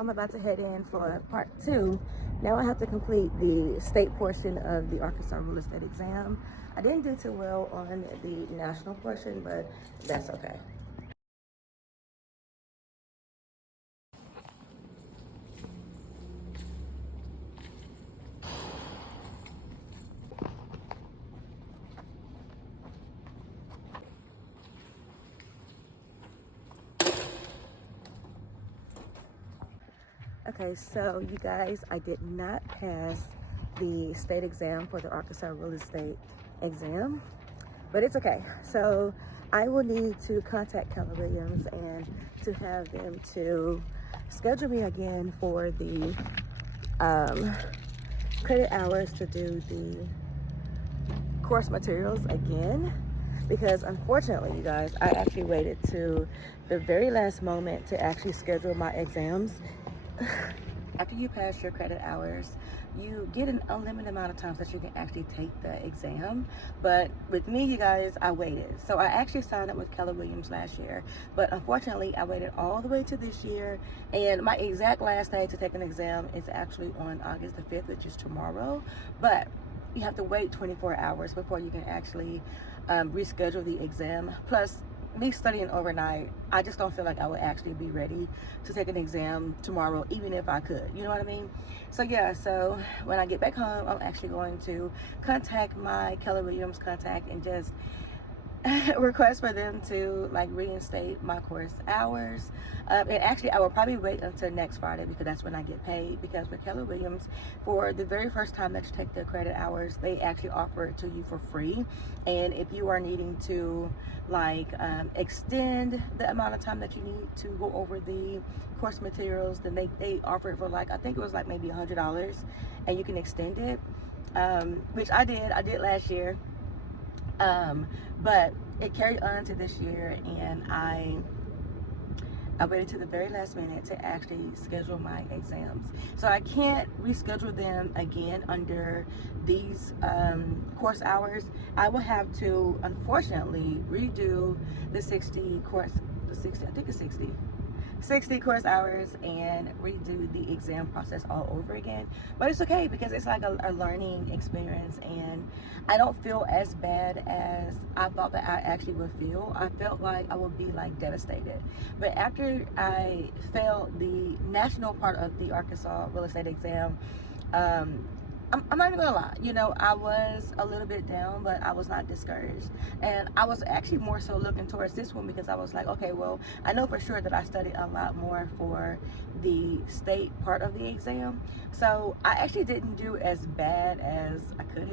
I'm about to head in for part 2. Now I have to complete the state portion of the Arkansas real estate exam. I didn't do too well on the national portion, but that's okay. Okay, so you guys, I did not pass the state exam for the Arkansas real estate exam, but it's okay. So I will need to contact Keller Williams and to have them to schedule me again for the credit hours to do the course materials again, because unfortunately, you guys, I actually waited to the very last moment to actually schedule my exams. After you pass your credit hours, you get an unlimited amount of times that you can actually take the exam. But with me, you guys, I waited. So I actually signed up with Keller Williams last year, but unfortunately I waited all the way to this year, and my exact last day to take an exam is actually on August the 5th, which is tomorrow. But you have to wait 24 hours before you can actually reschedule the exam. Plus, me studying overnight, I just don't feel like I would actually be ready to take an exam tomorrow, even if I could, you know what I mean? So yeah, so when I get back home, I'm actually going to contact my Keller Williams contact and just request for them to like reinstate my course hours. And actually, I will probably wait until next Friday, because that's when I get paid. Because with Keller Williams, for the very first time that you take the credit hours, they actually offer it to you for free. And if you are needing to like extend the amount of time that you need to go over the course materials, then they offer it for like, I think it was like maybe $100, and you can extend it, which I did last year. But it carried on to this year, and I waited to the very last minute to actually schedule my exams. So I can't reschedule them again under these course hours. I will have to, unfortunately, redo the 60 course course hours and redo the exam process all over again. But it's okay, because it's like a learning experience, and I don't feel as bad as I thought that I actually would feel. I felt like I would be like devastated. But after I failed the national part of the Arkansas real estate exam, I'm not even gonna lie, you know, I was a little bit down, but I was not discouraged. And I was actually more so looking towards this one, because I was like, okay, well, I know for sure that I studied a lot more for the state part of the exam. So I actually didn't do as bad as I could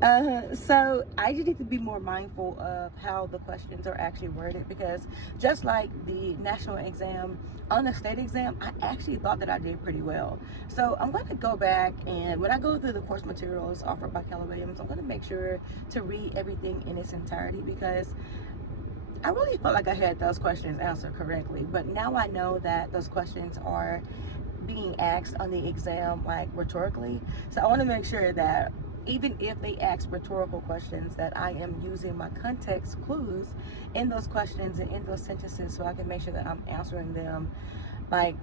have. So I just need to be more mindful of how the questions are actually worded, because just like the national exam, on the state exam, I actually thought that I did pretty well. So I'm going to go back, and when I go through the course materials offered by Keller Williams, I'm going to make sure to read everything in its entirety, because I really felt like I had those questions answered correctly. But now I know that those questions are being asked on the exam like rhetorically. So I want to make sure that even if they ask rhetorical questions, that I am using my context clues in those questions and in those sentences, so I can make sure that I'm answering them like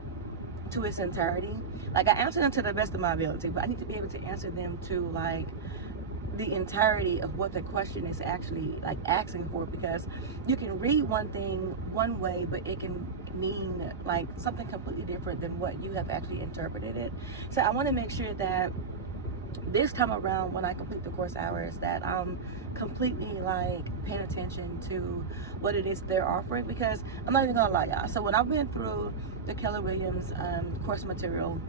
to its entirety. Like, I answer them to the best of my ability, but I need to be able to answer them to like the entirety of what the question is actually like asking for, because you can read one thing one way, but it can mean like something completely different than what you have actually interpreted it. So I want to make sure that this time around, when I complete the course hours, that I'm completely like paying attention to what it is they're offering, because I'm not even gonna lie, y'all. So when I went through the Keller Williams course material,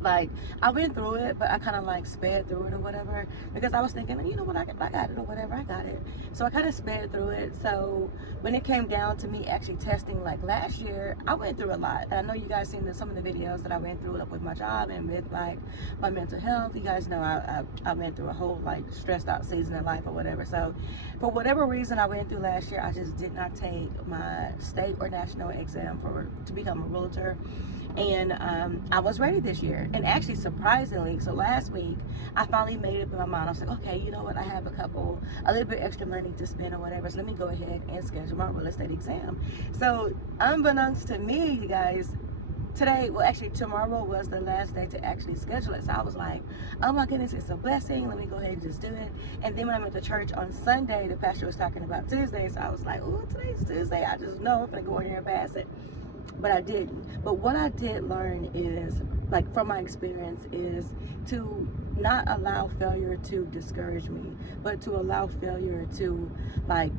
like I went through it, but I kind of like sped through it or whatever, because I was thinking, you know what, I got it or whatever, I got it. So I kind of sped through it. So when it came down to me actually testing, like last year, I went through a lot. I know you guys seen some of the videos that I went through, like with my job and with like my mental health. You guys know I went through a whole like stressed out season in life or whatever. So for whatever reason I went through last year, I just did not take my state or national exam to become a realtor. And I was ready this year. And actually, surprisingly, so last week I finally made up in my mind. I was like, okay, you know what, I have a little bit extra money to spend or whatever, so let me go ahead and schedule my real estate exam. So unbeknownst to me, you guys, today, well, actually tomorrow was the last day to actually schedule it. So I was like, oh my goodness, it's a blessing. Let me go ahead and just do it. And then when I went to church on Sunday, the pastor was talking about Tuesday. So I was like, oh, today's Tuesday. I just know I'm going to go in here and pass it. But I didn't. But what I did learn is, like, from my experience, is to not allow failure to discourage me, but to allow failure to, like,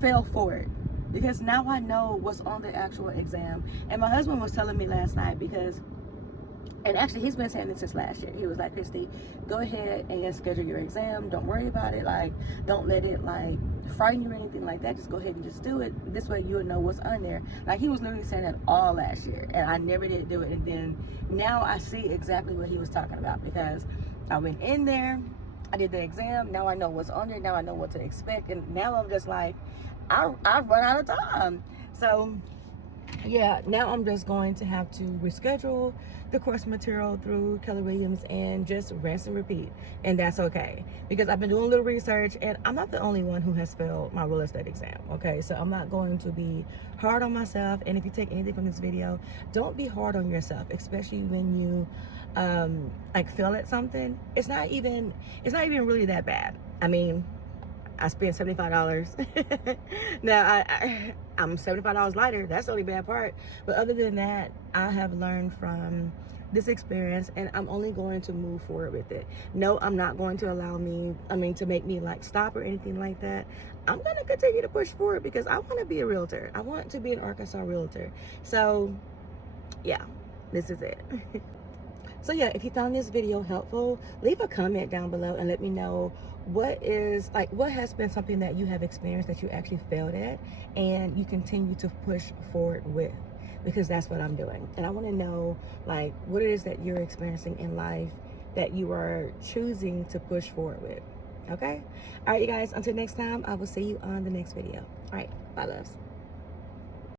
fail forward. Because now I know what's on the actual exam. And my husband was telling me last night, because, and actually he's been saying this since last year. He was like, Christy, go ahead and schedule your exam. Don't worry about it. Like, don't let it, like, frighten you or anything like that. Just go ahead and just do it. This way you'll know what's on there. Like, he was literally saying that all last year, and I never did do it. And then now I see exactly what he was talking about, because I went in there, I did the exam. Now I know what's on there. Now I know what to expect. And now I'm just like, I've run out of time. So yeah, now I'm just going to have to reschedule the course material through Keller Williams and just rinse and repeat. And that's okay, because I've been doing a little research, and I'm not the only one who has failed my real estate exam. Okay, so I'm not going to be hard on myself. And if you take anything from this video, don't be hard on yourself, especially when you like fail at something. It's not even really that bad. I mean, I spent $75. Now I'm $75 lighter. That's the only bad part. But other than that, I have learned from this experience, and I'm only going to move forward with it. No, I'm not going to allow to make me like stop or anything like that. I'm going to continue to push forward, because I want to be a realtor. I want to be an Arkansas realtor. So yeah, this is it. So yeah, if you found this video helpful, leave a comment down below and let me know what has been something that you have experienced that you actually failed at and you continue to push forward with, because that's what I'm doing. And I want to know, like, what it is that you're experiencing in life that you are choosing to push forward with. Okay? All right, you guys, until next time, I will see you on the next video. All right, bye, loves.